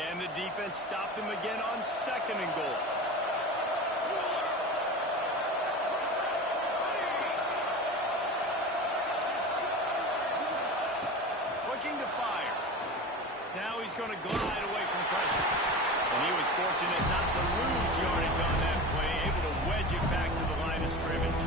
Can the defense stop them again on 2nd and goal? Looking to fire. Now he's going to glide away from pressure. And he was fortunate not to lose yardage on that play, able to wedge it back to the line of scrimmage.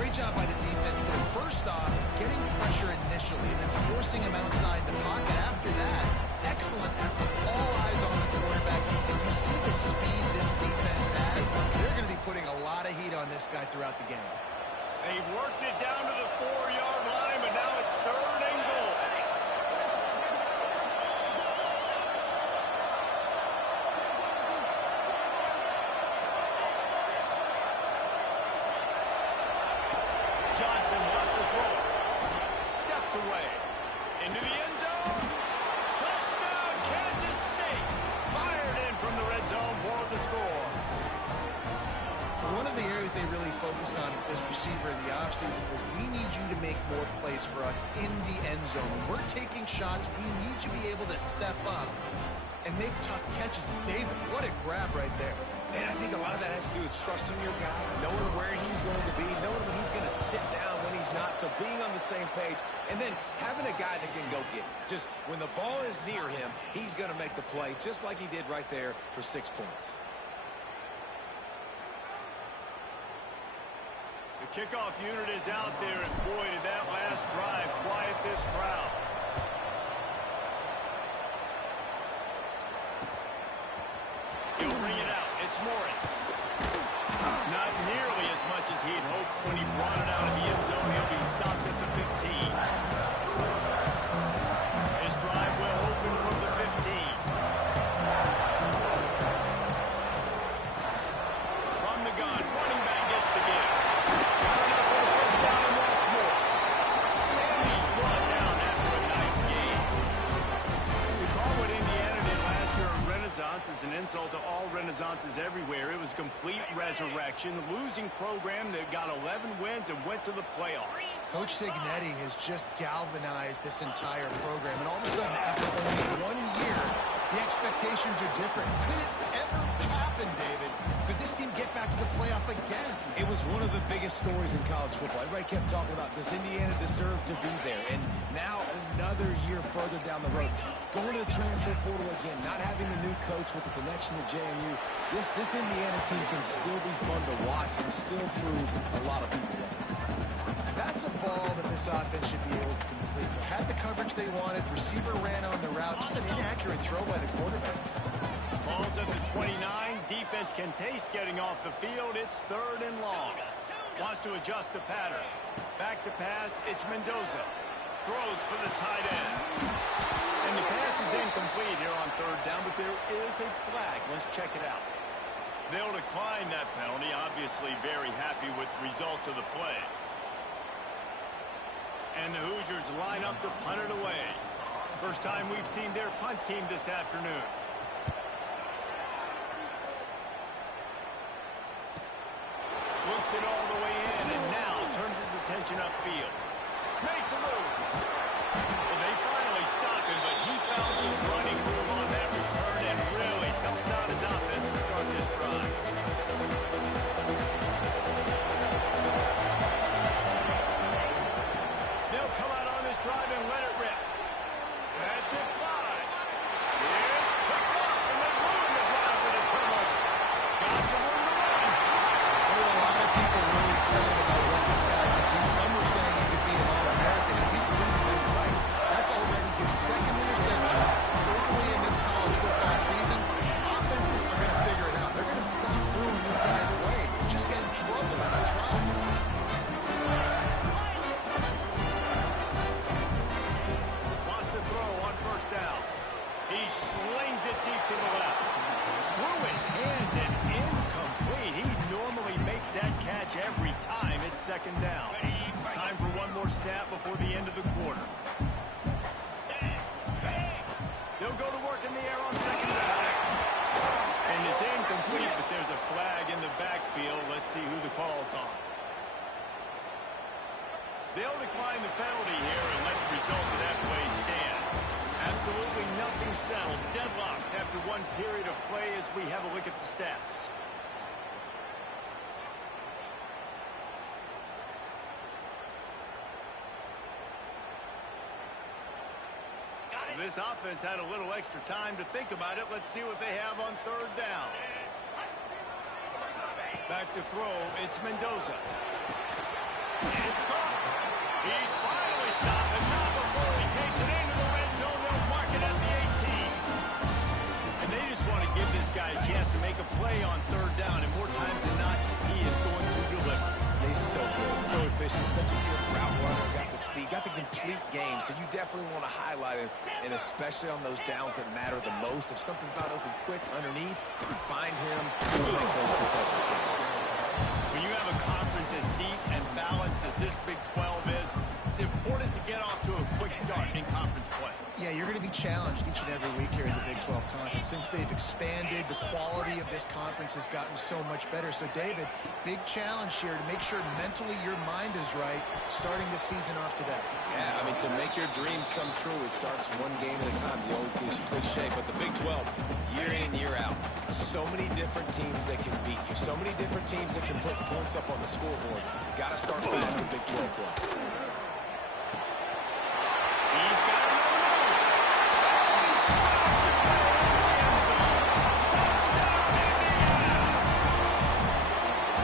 Great job by the defense there. First off, getting pressure initially and then forcing him outside the pocket. After that, excellent effort. All eyes on the quarterback. And you see the speed this defense has. They're going to be putting a lot of heat on this guy throughout the game. They've worked it down to the 4-yard line, but now it's 3rd and goal. Johnson wants to throw it. Steps away. Into the end zone. Touchdown, Kansas State. Fired in from the red zone for the score. One of the areas they really focused on with this receiver in the offseason was we need you to make more plays for us in the end zone. When we're taking shots, we need you to be able to step up and make tough catches. David, what a grab right there. And I think a lot of that has to do with trusting your guy, knowing where he's going to be, knowing when he's going to sit down, when he's not. So being on the same page, and then having a guy that can go get it. Just when the ball is near him, he's going to make the play, just like he did right there for 6 points. The kickoff unit is out there, and boy, did that last drive quiet this crowd. He'll bring it out. It's Morris. Not nearly as much as he'd hoped when he brought it out of the end zone. He'll be stopped at the 15. His drive will open from the 15. From the gun, running back gets to give. Got enough for the first down and once more. And he's brought down after a nice game. To call what Indiana did last year a renaissance is an insult to all renaissances everywhere. It was complete resurrection. The losing program that got 11 wins and went to the playoffs. Coach Cignetti has just galvanized this entire program. And all of a sudden, after only 1 year, the expectations are different. Could it ever happen, David? Could this team get back to the playoff again? It was one of the biggest stories in college football. Everybody kept talking about, does Indiana deserve to be there? And now another year further down the road, going to the transfer portal again, not having the new coach with the connection to JMU, this Indiana team can still be fun to watch and still prove a lot of people wrong. That's a ball that this offense should be able to complete. They had the coverage they wanted. Receiver ran on the route. Just an inaccurate throw by the quarterback. Ball's at the 29. Defense can taste getting off the field. It's 3rd and long. Wants to adjust the pattern. Back to pass. It's Mendoza. Throws for the tight end. And the pass is incomplete here on 3rd down, but there is a flag. Let's check it out. They'll decline that penalty. Obviously very happy with the results of the play. And the Hoosiers line up to punt it away. First time we've seen their punt team this afternoon. Looks it all the way in, and now turns his attention upfield. Makes a move. Well, they finally stop him, but he found some running room on that return and really helps out his offense to start this drive. They'll come out on this drive and let it rip. That's it, fly. It's picked up, and they ruin the drive with a turnover. Got some room to run. There were a lot of people really excited about what this guy could do. Some were saying he could be an All-American, and he's proven them right. That's already his 2nd interception early in this college football season. Offenses are going to figure it out. They're going to stop throwing this guy's way. Just get in trouble in a trap. Wants to throw on 1st down. He slings it deep to the left. Through his hands and incomplete. He normally makes that catch every time. It's 2nd down. Time for one more snap before the end of the quarter. They'll go to work in the air on 2nd down. And it's incomplete, but there's a flag in the backfield. Let's see who the call's on. They'll decline the penalty here and let the result of that play stand. Absolutely nothing settled. Deadlocked after one period of play as we have a look at the stats. This offense had a little extra time to think about it. Let's see what they have on third down. Back to throw. It's Mendoza. It's caught. He's finally stopped, and not before he takes it into the red zone. They'll mark it at the 18. And they just want to give this guy a chance to make a play on third down, and more times than not, he is going to deliver. He's so good, so efficient, such a good route runner, got the speed, got the complete game, so you definitely want to highlight him, and especially on those downs that matter the most. If something's not open quick underneath, you find him and make those contested catches. When you have a conference as deep and balanced as this Big 12 is, it's important to get off to a quick start in conference play. Yeah, you're going to be challenged each and every week here in the Big 12 Conference. Since they've expanded, the quality of this conference has gotten so much better. So, David, big challenge here to make sure mentally your mind is right starting the season off today. Yeah, I mean, to make your dreams come true, it starts one game at a time, the old cliche. But the Big 12, year in and year out, so many different teams that can beat you, so many different teams that can put points up on the scoreboard. Got to start fast in Big 12 play. He's got it.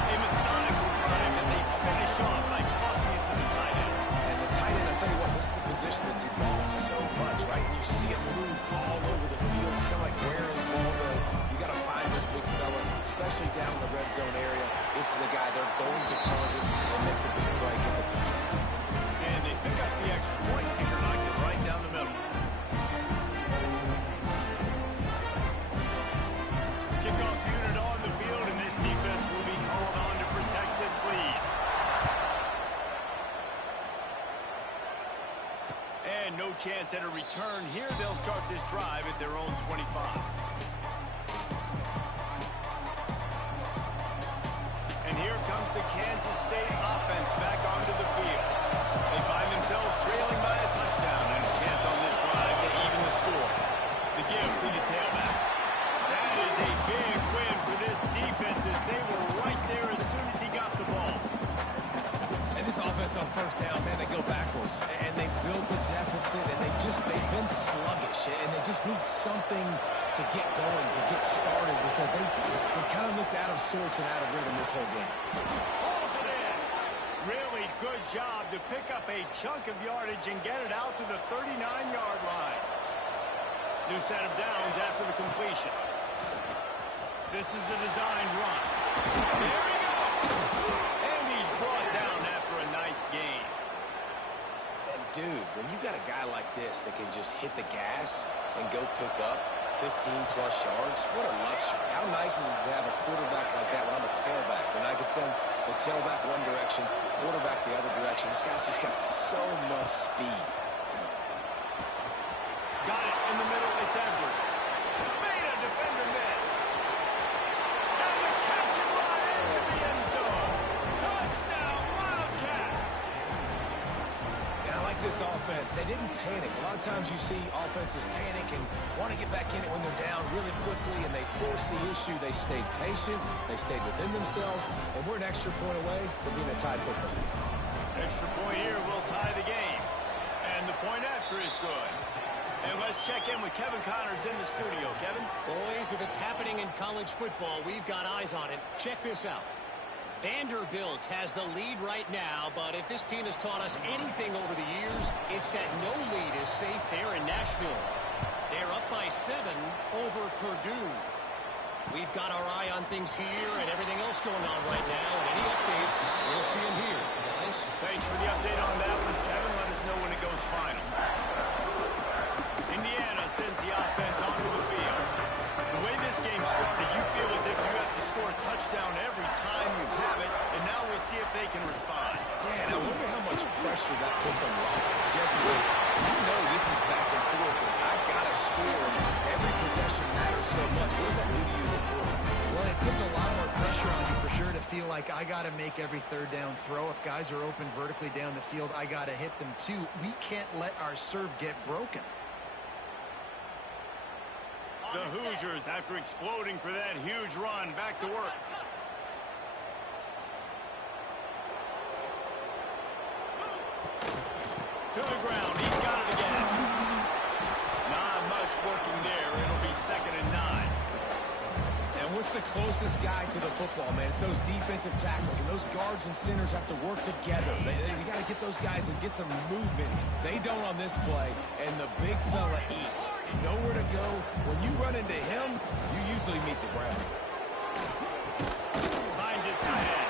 A methodical drive that they finish off by tossing it to the tight end. And the tight end, I'll tell you what, this is a position that's evolved so much, right? And you see it move all over the field. It's kind of like, where is ball go? You got to find this big fella, especially down in the red zone area. This is the guy they're going to target and make the big play, get the touchdown. And they pick up the extra point. Kicker knocked it right down the middle. Kickoff unit on the field, and this defense will be called on to protect this lead. And no chance at a return here. They'll start this drive at their own 25. And here comes the Kansas State offense back onto the field. They find themselves trailing by a touchdown and a chance on this drive to even the score. The give to the tailback. That is a big win for this defense as they were right there as soon as he got the ball. And this offense on first down, man, they go backwards. And they built a deficit, and they've been sluggish. And they just need something to get going, to get started, because they kind of looked out of sorts and out of rhythm this whole game. Pulls it in. Really good job to pick up a chunk of yardage and get it out to the 39-yard line. New set of downs after the completion. This is a designed run. There he goes. And he's brought down after a nice gain. And, dude, when you got a guy like this that can just hit the gas and go pick up 15-plus yards, what a luxury. How nice is it to have a quarterback like that when I'm a tailback, when I could send the tailback one direction, quarterback the other direction. This guy's just got so much speed. Got it in the middle. It's Edwards. Made a defender miss. And the catch and run into the end zone. Touchdown, Wildcats. And I like this offense. They didn't panic. A lot of times you see offenses panic and want to get back in it when they're down really quickly, and they force the issue. They stayed patient. They stayed within themselves, and we're an extra point away from being a tied football game. Extra point here will tie the game. And the point after is good. And let's check in with Kevin Connors in the studio. Kevin? Boys, if it's happening in college football, we've got eyes on it. Check this out. Vanderbilt has the lead right now, but if this team has taught us anything over the years, it's that no lead is safe there in Nashville. They're up by 7 over Purdue. We've got our eye on things here and everything else going on right now, and any updates, we'll see them here, guys. Thanks for the update on that one, Kevin. Let us know when it goes final. Indiana sends the offense onto the field. The way this game started, you feel as if you have to score a touchdown every time you have it, and now we'll see if they can respond. Yeah, and I wonder how much pressure that puts on the offense. Jesse, you know this is back and forth, and I got to score, and every possession matters so much. What does that do to you as a quarterback? Well, it puts a lot more pressure on you for sure to feel like I got to make every third down throw. If guys are open vertically down the field, I got to hit them too. We can't let our serve get broken. The Hoosiers, after exploding for that huge run, back to work. To the ground. He's got it again. Not much working there. It'll be 2nd and 9. And what's the closest guy to the football, man? It's those defensive tackles, and those guards and centers have to work together. They got to get those guys and get some movement. They don't on this play, and the big fella eats. Nowhere to go. When you run into him, you usually meet the ground. Finds his tight end.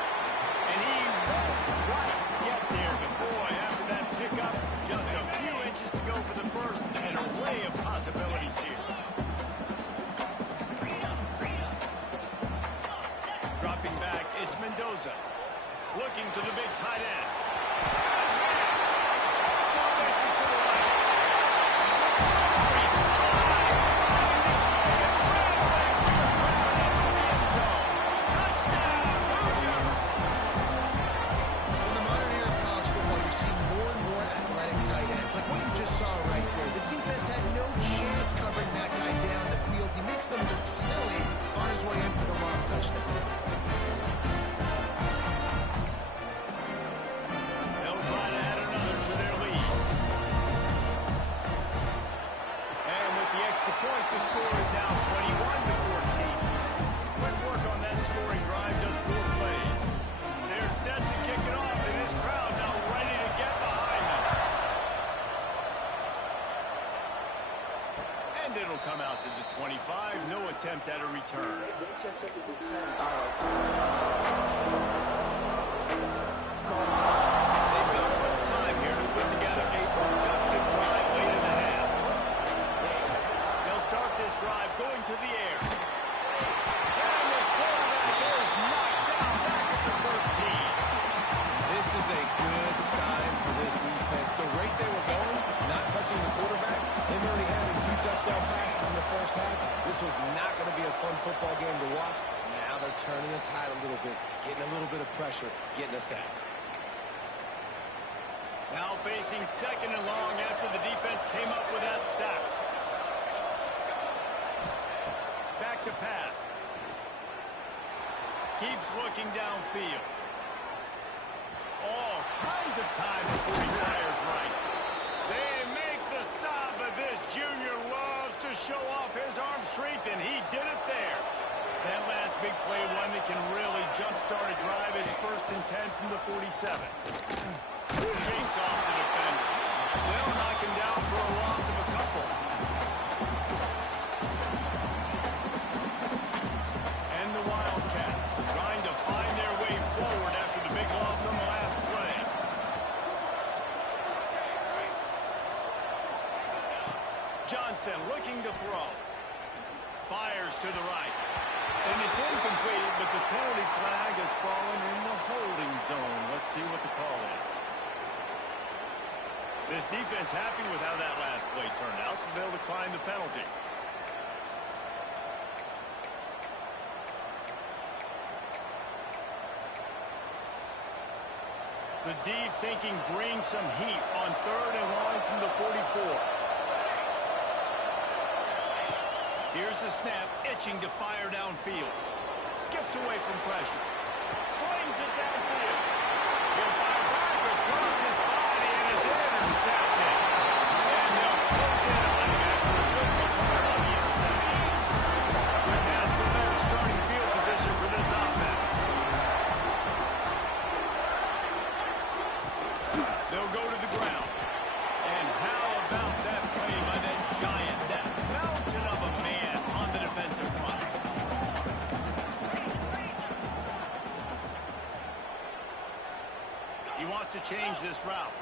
And he won't quite get there, but boy, after that pickup, just a few inches to go for the first, and an array of possibilities here. Dropping back, it's Mendoza. Looking to the big tight end. Two bases to the right. Sorry, slide. Finding his way and ran away from the crowd into the end zone. Touchdown, Hoosier! In the modern era of college football, you're seeing more and more athletic tight ends. Like what you just saw right there. The defense had no chance covering that guy down the field. He makes them look silly on his way in for the long touchdown. They'll try to add another to their lead. And with the extra point, the score is now 21-14. Quick work on that scoring drive, just 4 plays. They're set to kick it off, and this crowd now ready to get behind them. And it'll come out to the 25. No attempt at a return. They've got a little time here to put together a productive drive late in the half. They'll start this drive going to the air. And the quarterback is knocked down back at the 13. This is a good sign for this defense. The rate they were going, not touching the quarterback, him already having 2 touchdown passes in the first half, this was not going to be a fun football game to watch. Now they're turning the tide a little bit, getting a little bit of pressure, getting a sack. Now facing 2nd and long after the defense came up with that sack. Back to pass. Keeps looking downfield. All kinds of time before he fires right. They make the stop, but this junior loves to show off his arm strength, and he did it there. That last big play, one that can really jumpstart a drive. It's 1st and 10 from the 47. Shakes off the defender. They'll knock him down for a loss of a couple. And the Wildcats trying to find their way forward after the big loss on the last play. Johnson looking to throw. Fires to the right. And it's incomplete, but the penalty flag has fallen in the holding zone. Let's see what the call is. This defense happy with how that last play turned out, so they'll decline the penalty. The D thinking bring some heat on 3rd and long from the 44. Here's the snap, itching to fire downfield. Skips away from pressure. Slings it downfield. He'll fire back across his body, and it's intercepted. And they'll close in on him after a good return on the interception. Good pass for better starting field position for this offense. They'll go to the ground. And how about that play by that giant, that mountain of a man on the defensive front? He wants to change this route.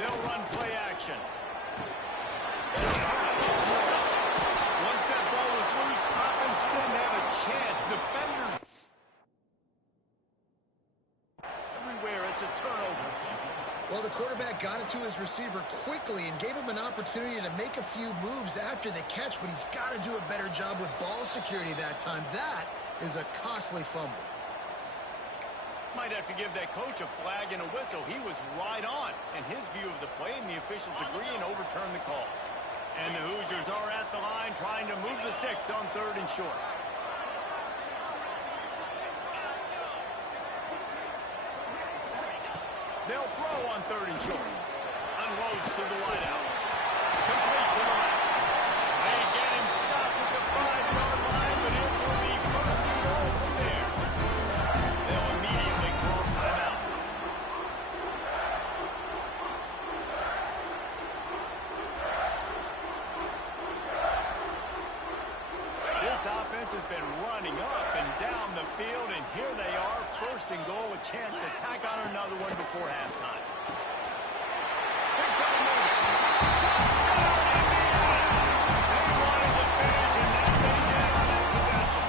They'll run play action. Once that ball was loose, offense didn't have a chance. Defenders everywhere. It's a turnover. Well, the quarterback got it to his receiver quickly and gave him an opportunity to make a few moves after the catch, but he's got to do a better job with ball security that time. That is a costly fumble. Might have to give that coach a flag and a whistle. He was right on in his view of the play, and the officials agree and overturn the call. And the Hoosiers are at the line trying to move the sticks on 3rd and short. They'll throw on 3rd and short. Unloads to the wideout. Complete to the left. They get him stopped at the 5-yard line, but it will be 1st and goal from there. They'll immediately call timeout. This offense has been running up and down the field, and here they are, 1st and goal, a chance to tack on another one before halftime. Big time move. Touchdown, Indiana! They wanted to finish, and now they get on that possession.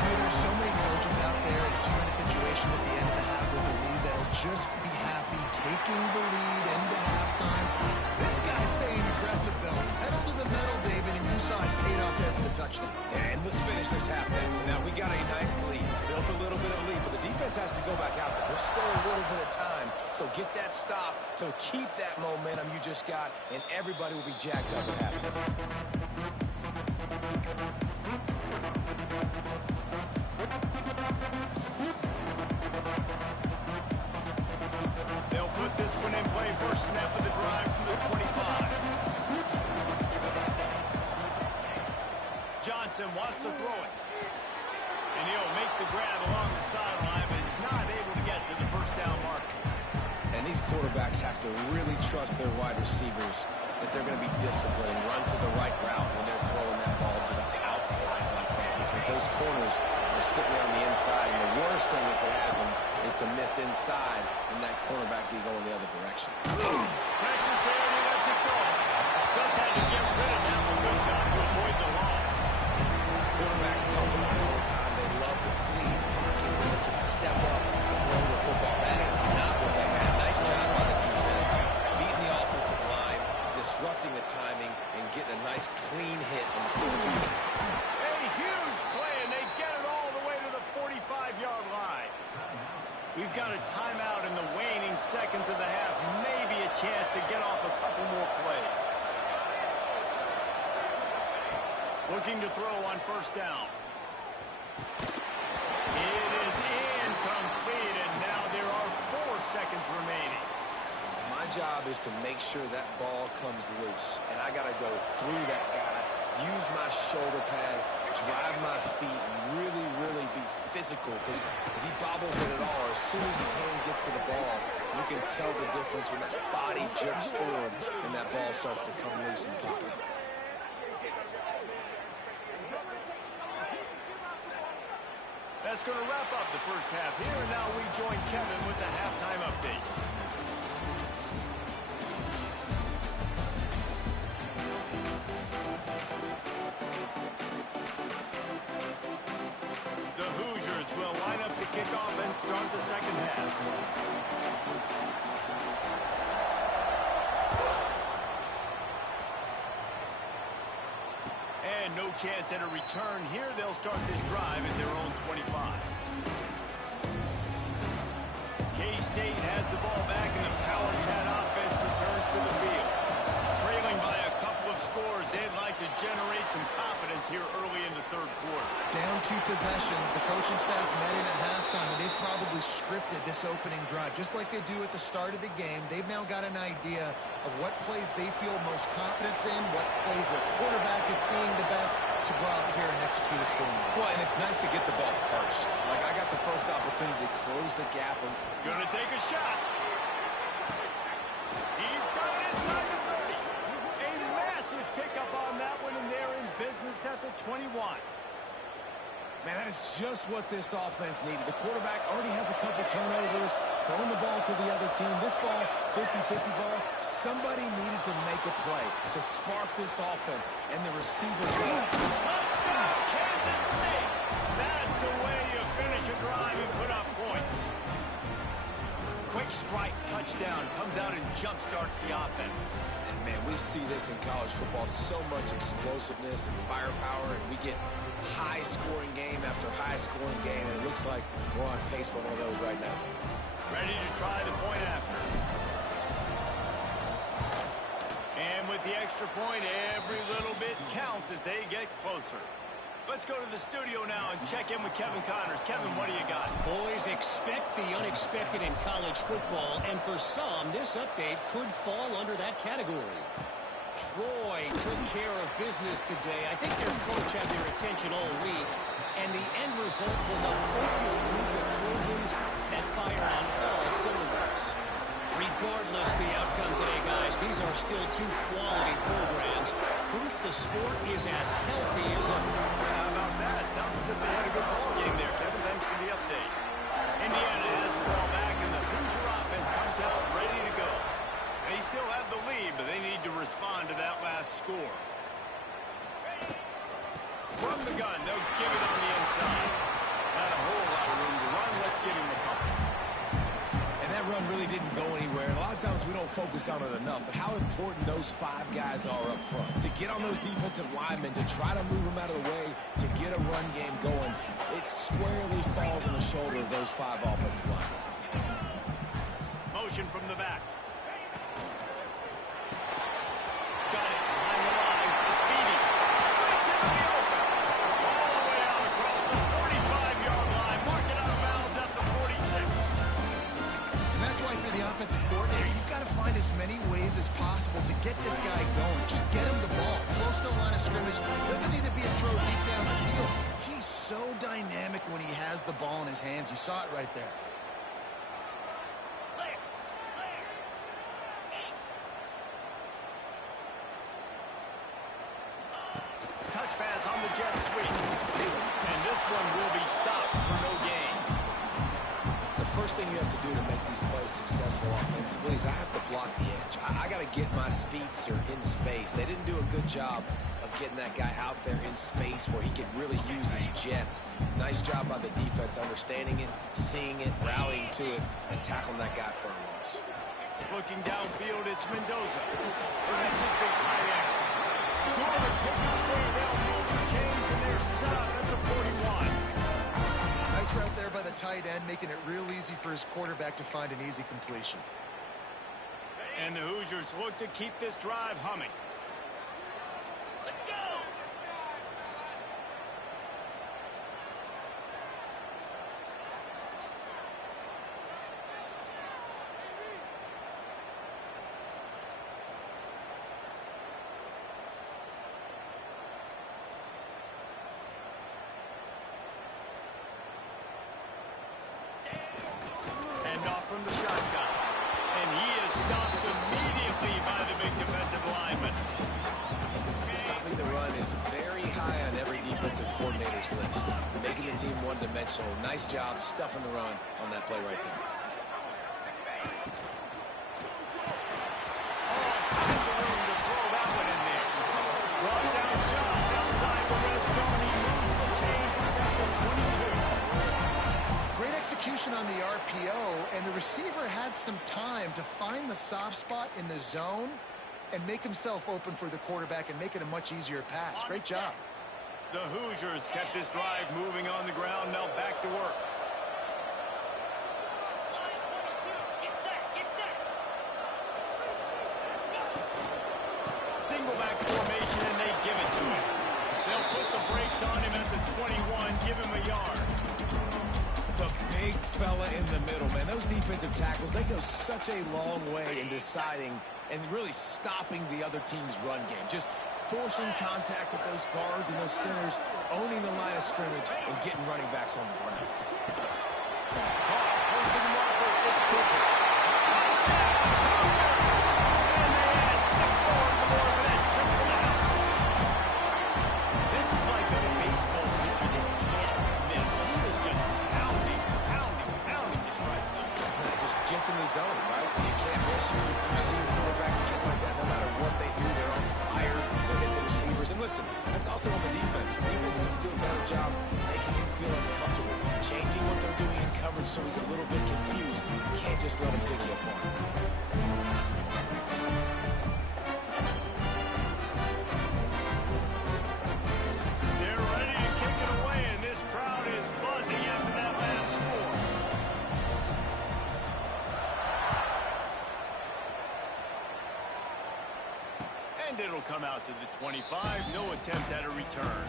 There's so many coaches out there in 2-minute situations at the end of the half with a lead that'll just be happy taking the lead into halftime. This guy's staying aggressive, though. Pedal to the metal, David, and you saw it paid off there for the touchdown. And let's finish this half then. Now, we got a nice lead. Built a little bit of lead, but the defense has to go back out there. There's still a little bit of time. So get that stop to keep that momentum you just got, and everybody will be jacked up at halftime. They'll put this one in play. First snap of the drive from the 25. Johnson wants to throw it. And he'll make the grab along the sideline, but is not able to get to the first down marker. And these quarterbacks have to really trust their wide receivers that they're going to be disciplined and run to the right route when they're throwing that ball to the outside like that, because those corners are sitting there on the inside, and the worst thing that could happen is to miss inside and that cornerback be going the other direction. Pressure's there, and he lets it go. Just had to get rid of that one. Good job to avoid the loss. Quarterbacks talk about it all the time. They love the clean pocket where they can step up and throw the football. That is not what they had. Nice job by the defense, beating the offensive line, disrupting the timing, and getting a nice clean hit on the quarterback. A huge play, and they get it all the way to the 45-yard line. We've got a timeout in the waning seconds of the half. Maybe a chance to get off a couple more plays. Looking to throw on first down. It is incomplete, and now there are 4 seconds remaining. My job is to make sure that ball comes loose, and I got to go through that guy, use my shoulder pad, drive my feet, and really, really be physical, because if he bobbles it at all, as soon as his hand gets to the ball, you can tell the difference when that body jerks forward and that ball starts to come loose and drop it. That's going to wrap up the first half here, and now we join Kevin with the halftime update. The Hoosiers will line up to kick off and start the second half. And no chance at a return here. They'll start this drive at their own 25. K-State has the ball back, and the Power Cat offense returns to the field. Trailing by a couple of scores, they'd like to generate some confidence here early in the third quarter. Down 2 possessions. The coaching staff met in at halftime, and they've probably scripted this opening drive. Just like they do at the start of the game, they've now got an idea of what plays they feel most confident in, what plays their quarterback is seeing the best to go out here and execute a scoring. Well, and it's nice to get the ball first. Like, I got the first opportunity to close the gap. And gonna take a shot. He's got it inside the 30. A massive pickup on that one, and they're in business at the 21. man, that is just what this offense needed. The quarterback already has a couple turnovers, throwing the ball to the other team. This ball, 50-50 ball, somebody needed to make a play to spark this offense, and the receiver got it. Touchdown, Kansas State! That's the way you finish a drive and put up points. Quick strike touchdown comes out and jump-starts the offense. And, man, we see this in college football, so much explosiveness and firepower, and we get high-scoring game after high-scoring game, and it looks like we're on pace for one of those right now. Ready to try the point after. And with the extra point, every little bit counts as they get closer. Let's go to the studio now and check in with Kevin Connors. Kevin, what do you got? Boys, expect the unexpected in college football, and for some, this update could fall under that category. Troy took care of business today. I think their coach had their attention all week, and the end result was a focused group of Trojans that fired on all cylinders. Regardless the outcome today, guys, these are still two quality programs. Proof the sport is as healthy as ever. How about that? Sounds as if they had a good ball game there, Kevin. Thanks for the update. Indiana has the ball back, and the Hoosier offense comes out ready to go. They still have the lead, but they need to respond to that last score. From the gun, they'll give it on the inside. Not a whole lot of room to run. Let's give him a couple. And that run really didn't go anywhere. A lot of times we don't focus on it enough, but how important those 5 guys are up front. To get on those defensive linemen, to try to move them out of the way, to get a run game going, it squarely falls on the shoulder of those 5 offensive linemen. Motion from the back. Got it. Behind the line. It's Beebe. Breaks into the open. All the way out across the 45-yard line. Marking out of bounds at the 46. And that's why for the offensive coordinator, you've got to find as many ways as possible to get this guy going. Just get him the ball. Close to the line of scrimmage. Doesn't need to be a throw deep down the field. He's so dynamic when he has the ball in his hands. You saw it right there. Touch pass on the jet sweep. And this one will be stopped for no gain. The first thing you have to do to make these plays successful offensively is I have to block the edge. I got to get my speedster in space. They didn't do a good job of getting that guy out there in space where he could really use his jets. Nice job by the defense understanding it, seeing it, rallying to it, and tackling that guy for a loss. Looking downfield, it's Mendoza. That's his big tight end. Good pick up there. They'll move the chains, and they're set up at the 41. Nice route there by the tight end, making it real easy for his quarterback to find an easy completion. And the Hoosiers look to keep this drive humming. Let's go! Off from the shotgun. And he is stopped immediately by the big defensive lineman. Stopping the run is very high on every defensive coordinator's list. Making the team one-dimensional. Nice job stuffing the run on that play right there. All kinds of room to throw that one in there. Brought down just outside the red zone. He moves the chains. He's at the 22. Great execution on the RPO, and the receiver had some time to find the soft spot in the zone and make himself open for the quarterback and make it a much easier pass. Great job. The Hoosiers kept this drive moving on the ground. Now back to work. Single back formation, and they give it to him. They'll put the brakes on him at the 21, give him a yard. The big fella in the middle, man. Those defensive tackles, they go such a long way in deciding and really stopping the other team's run game. Just forcing contact with those guards and those centers, owning the line of scrimmage, and getting running backs on the ground. Posting marker, it's Cooper. Touchdown, Hoosiers! And they add 6 more before that trip to the house. This is like a baseball pitcher that can't miss. He is just pounding the strike zone. It just gets in the zone, right? You can't miss. You've seen quarterbacks get like that. No matter what they do, they're on fire. They hit the receivers. And listen, that's also on the defense. The defense has to do a better job making him feel uncomfortable, changing what they're doing in coverage so he's a little bit confused. You can't just let him pick you apart. They're ready to kick it away, and this crowd is buzzing after that last score. And it'll come out to the 25. No attempt at a return.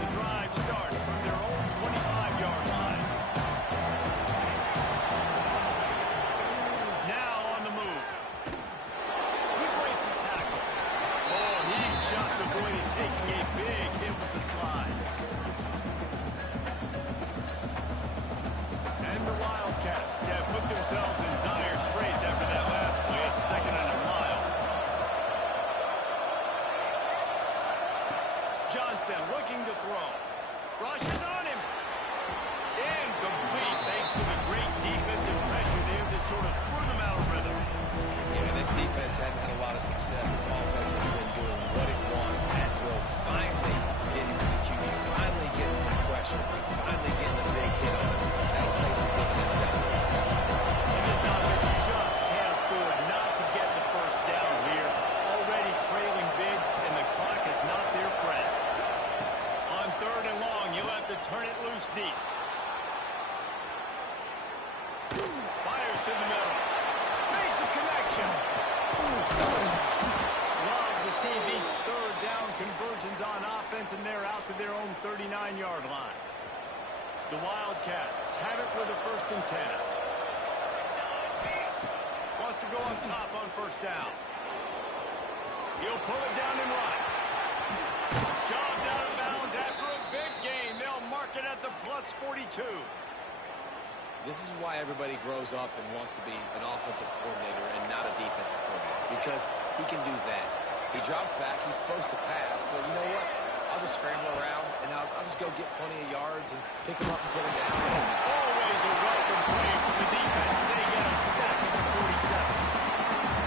The drive starts from their own 25-yard line. Now on the move. He breaks the tackle. Oh, he just avoided taking a big hit with the slide. And the Wildcats have put themselves in dire straits after that last play. It's 2nd and a mile. Johnson looking to throw. Rushes on him. Incomplete thanks to the great defensive pressure there that sort of threw them out of rhythm. Yeah, this defense hadn't had a lot of success. This offense has been doing what it wants at will. Finally getting to the QB, finally getting some pressure, finally getting a big hit on him. That'll pay some dividends down the road. And this offense just can't afford not to get the first down here. Already trailing big, and the clock is not their friend. On 3rd and long, you'll have to turn it loose deep. Fires to the middle. Makes a connection. Love to see these 3rd down conversions on offense, and they're out to their own 39-yard line. The Wildcats have it with a 1st and 10. Wants to go on top on 1st down. He'll pull it down and run. Shoved out of bounds after a big gain. They'll mark it at the plus 42. This is why everybody grows up and wants to be an offensive coordinator and not a defensive coordinator, because he can do that. He drops back, he's supposed to pass, but you know what? I'll just scramble around, and I'll just go get plenty of yards and pick him up and put him down. Always a welcome play from the defense. They get a sack at the 47.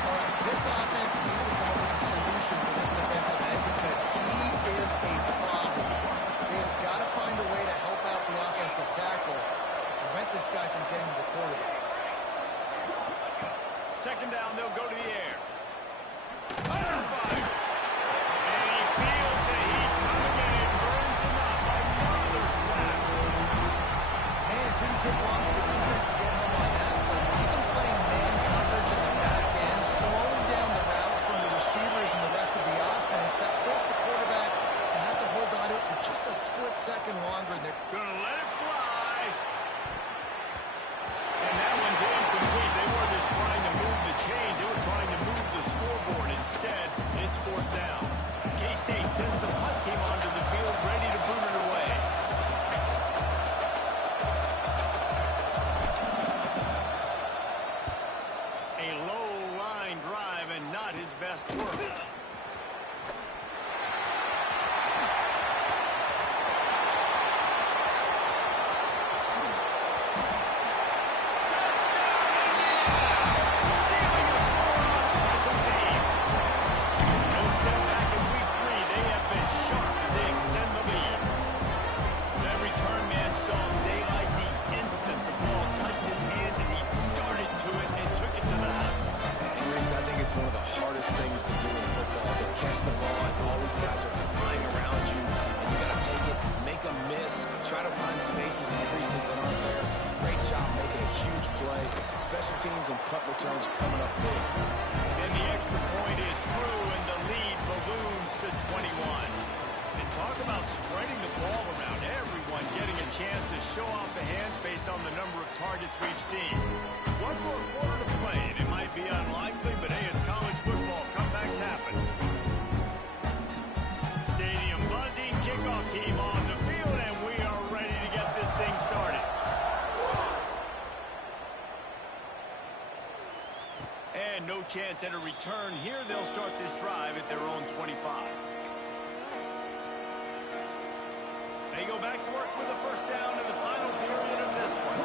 All right, this offense needs to come up with a solution for this defensive end because he is a problem. They've got to find a way to help out the offensive tackle, prevent this guy from getting to the quarterback. 2nd down, they'll go to the air. Under fire. And he feels the heat coming in and burns him up. Another sack. Man, it didn't take long for the defense to get home on that play. You see them playing man coverage in the back end, slowing down the routes from the receivers and the rest of the offense. That forced the quarterback to have to hold on to it for just a split second longer. And they're Gonna let it fly. And that one's incomplete. They weren't just trying to move the chains. They were trying to move the scoreboard. Instead, it's 4th down. K-State sends the punt team onto the field, ready to boot it away. A low line drive and not his best work. Stealing a score on special teams. No step back in week 3. They have been sharp as they extend the lead. That return man saw daylight the instant the ball touched his hands, and he darted to it and took it to the house. And Reese, I think it's one of the hardest things to do in football, to catch the ball as all these guys are flying around you, and you got to take it, make a miss, try to find spaces and creases that aren't there. Great job making a huge play. Special teams and punt returns coming up big. And the extra point is true, and the lead balloons to 21. And talk about spreading the ball around. Everyone getting a chance to show off the hands based on the number of targets we've seen. One more quarter to play, and it might be unlikely, but hey, it's college football. Comebacks happen. Stadium buzzing, kickoff team on the field, and we are ready to get this thing started. And no chance at a return here. They'll start this drive at their own 25. They go back to work with the 1st down in the final period of this one.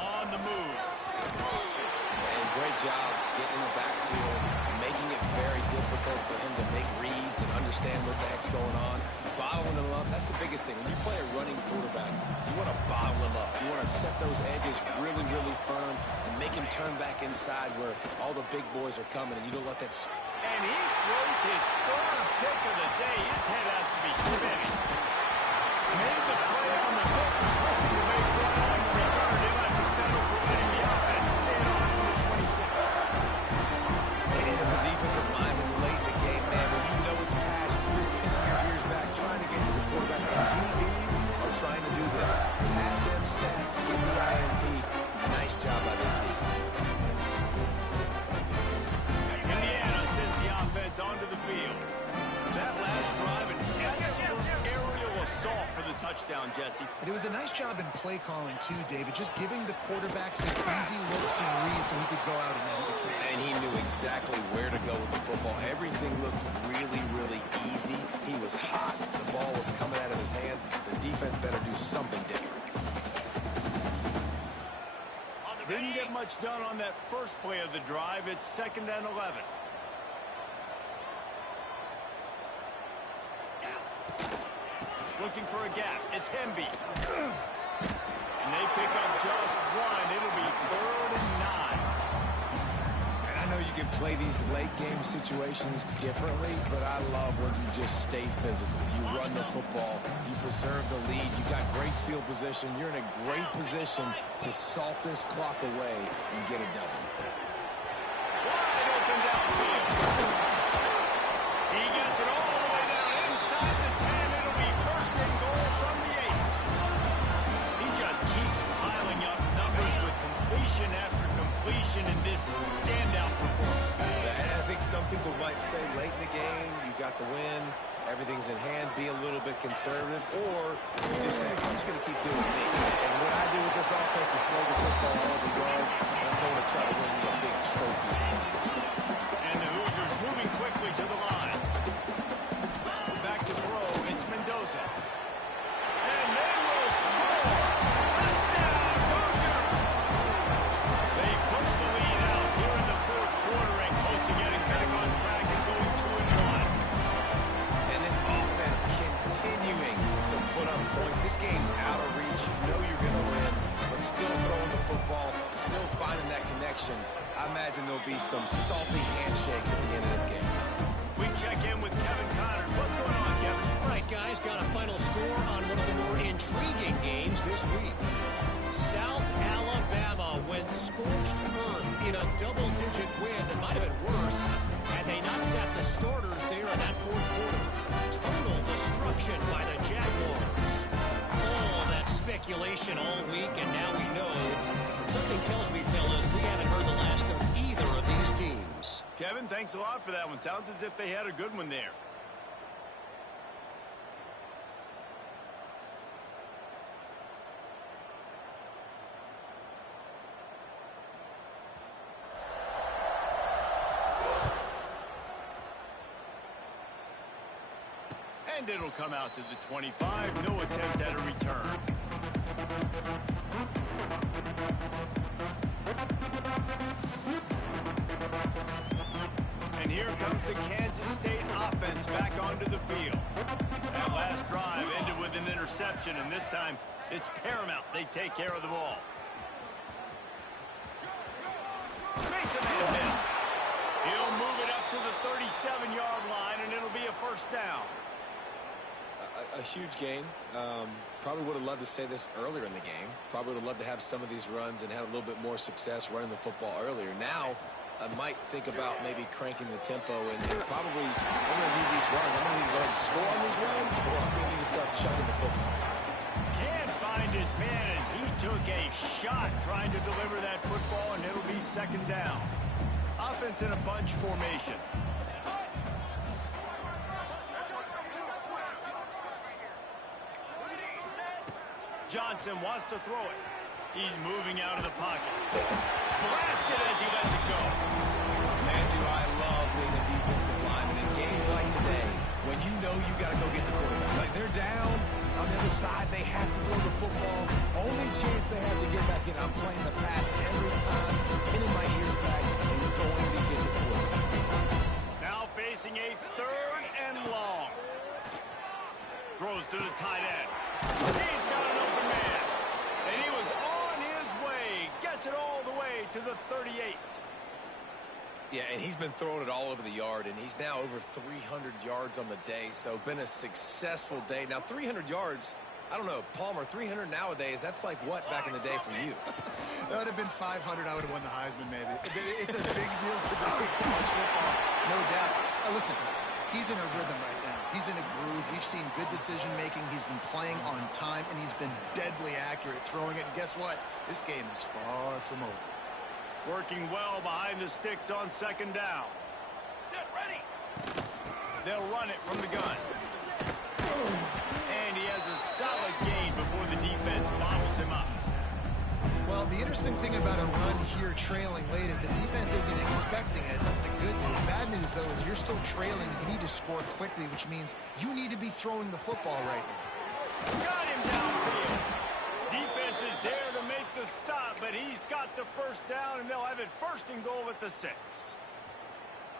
On the move. And great job getting in the backfield, making it very difficult for him to make reads and understand what the heck's going on. Bottling him up, that's the biggest thing. When you play a running quarterback, you want to bottle him up. You want to set those edges really, really firm and make him turn back inside where all the big boys are coming, and you don't let that And he throws his third pick of the day. His head has to be spinning. Made the play on the hook. Was hoping to make one on the return. He'll have to settle for letting the offense pay it on to the 26. And as a defensive lineman late in the game, man, when you know it's passion, you're pinning your ears back, trying to get to the quarterback. And DBs are trying to do this. Add them stats, get the INT. Nice job by this D. Indiana sends the offense onto the field. That last drive, an absolute aerial assault for the touchdown, Jesse. And it was a nice job in play calling, too, David, just giving the quarterback some easy looks and reads so he could go out and execute. And he knew exactly where to go with the football. Everything looked really, really easy. He was hot. The ball was coming out of his hands. The defense better do something different. Didn't get much done on that first play of the drive. It's 2nd and 11. Looking for a gap. It's Hemby. And they pick up just one. It'll be 3rd and 9. And I know you can play these late game situations differently, but I love when you just stay physical. You run the football, you preserve the lead, you got great field position, you're in a great position to salt this clock away and get a double. Wide open downfield. He gets it all the way down inside the 10. It'll be 1st and goal from the 8. He just keeps piling up numbers with completion after completion in this standout performance. And I think some people might say late in the game, you got the win, everything's in hand, be a little bit conservative, or you just say, I'm just going to keep doing me. And what I do with this offense is play the football all the yards, and I'm going to try to win me a big trophy. And the Hoosiers moving quickly to the line. Back to throw, it's Mendoza. And they will score! Touchdown, Hoosiers! They push the lead out here in the 4th quarter and close to getting back on track and going 2-1. And this offense continuing to put up points. This game's out of reach. You know you're going to win, but still throwing the football, still finding that connection. I imagine there'll be some salty handshakes at the end of this game. We check in with Kevin Connors. What's going on, Kevin? All right, guys, got a final score on one of the more intriguing games this week. South Alabama went scorched earth in a double-digit win that might have been worse had they not sat the starters there in that 4th quarter. Total destruction by the Jaguars. All that speculation all week, and now we know. Something tells me, fellas, we haven't heard the last of either of these teams. Kevin, thanks a lot for that one. Sounds as if they had a good one there. And it'll come out to the 25. No attempt at a return. And here comes the Kansas State offense back onto the field. That last drive ended with an interception, and this time it's paramount they take care of the ball. Makes a man miss. He'll move it up to the 37-yard line, and it'll be a 1st down. A huge game. Probably would have loved to say this earlier in the game. Probably would have loved to have some of these runs and have a little bit more success running the football earlier. Now, I might think about maybe cranking the tempo and probably I'm going to need these runs. I'm going to need to go ahead and score on these runs, or I'm going to need to start chucking the football. Can't find his man as he took a shot trying to deliver that football, and it'll be 2nd down. Offense in a bunch formation. Johnson wants to throw it. He's moving out of the pocket. Blasted as he lets it go. Andrew, I love being a defensive lineman in games like today when you know you got to go get the quarterback. Like they're down on the other side, they have to throw the football. Only chance they have to get back in. I'm playing the pass every time, pinning my ears back, and going to get the quarterback. Now facing a 3rd and long. Throws to the tight end. He's got an open man. And he was on his way. Gets it all the way to the 38. Yeah, and he's been throwing it all over the yard, and he's now over 300 yards on the day, so been a successful day. Now, 300 yards, I don't know, Palmer, 300 nowadays, that's like what back in the day for you? That would have been 500. I would have won the Heisman, maybe. It's a big deal today in college football, no doubt. Now, listen, he's in a rhythm right now. He's in a groove. We've seen good decision-making. He's been playing on time, and he's been deadly accurate throwing it. And guess what? This game is far from over. Working well behind the sticks on second down. Set, ready. They'll run it from the gun. And he has a solid gain before the defense bottles him up. Well, the interesting thing about a run here trailing late is the defense isn't expecting it. That's the good news. Bad news, though, is you're still trailing. You need to score quickly, which means you need to be throwing the football right now. Got him downfield. Defense is there to make the stop, but he's got the first down, and they'll have it first and goal at the 6.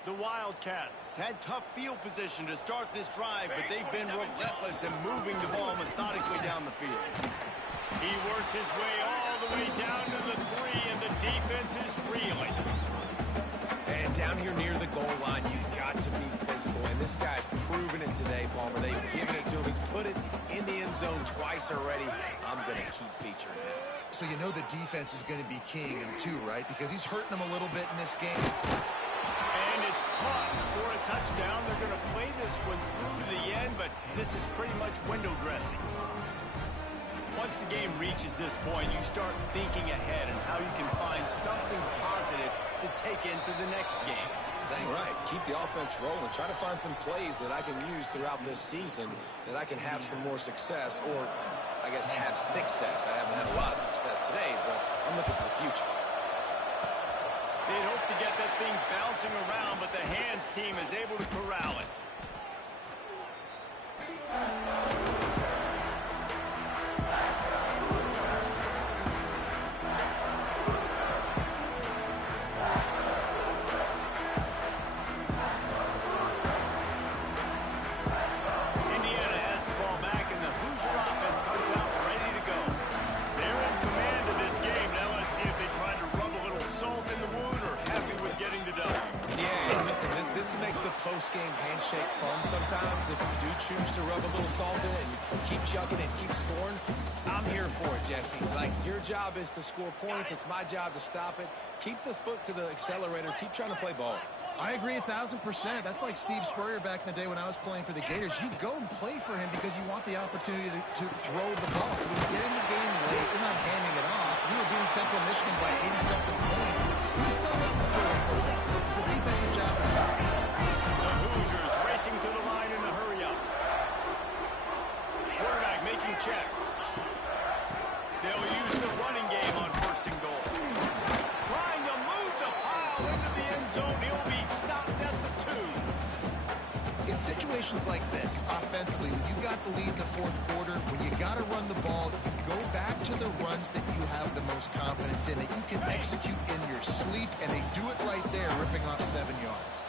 The Wildcats had tough field position to start this drive, but they've been relentless in moving the ball methodically down the field. He works his way all the way down to the 3, and the defense is reeling. And down here near the goal line, you got to be physical, and this guy's proven it today, Palmer. They've given it to him. He's put it in the end zone twice already. I'm going to keep featuring him. So you know the defense is going to be keying him too, right? Because he's hurting them a little bit in this game. And it's caught for a touchdown. They're going to play this one through to the end, but this is pretty much window dressing. Once the game reaches this point, you start thinking ahead and how you can find something positive to take into the next game. Right. Keep the offense rolling. Try to find some plays that I can use throughout this season that I can have some more success, or I guess have success. I haven't had a lot of success today, but I'm looking for the future. They'd hope to get that thing bouncing around, but the hands team is able to corral it. Indiana has the ball back, and the Hoosier offense comes out ready to go. They're in command of this game. Now let's see if they try to rub a little salt in the wound or happy with getting the dub. Yeah, and listen, this makes the post-game handshake fun sometimes. If you do choose to rub a little salt in it and keep chucking and keep scoring, I'm here for it, Jesse. Like, your job is to score points. It's my job to stop it. Keep the foot to the accelerator. Keep trying to play ball. I agree 1,000%. That's like Steve Spurrier back in the day when I was playing for the Gators. You go and play for him because you want the opportunity to throw the ball. So when you get in the game late, you're not handing it off. We were beating Central Michigan by 80-something points. We still got the story the football. It's the defensive job to stop. The Hoosiers racing to the line in a hurry up. Quarterback making checks. They'll use the running game on first and goal. Trying to move the pile into the end zone. He'll be stopped at the 2. In situations like this, offensively, when you got the lead in the fourth quarter, when you got to run the ball, you go back to the runs that you have the most confidence in, that you can execute in your sleep, and they do it right there, ripping off 7 yards.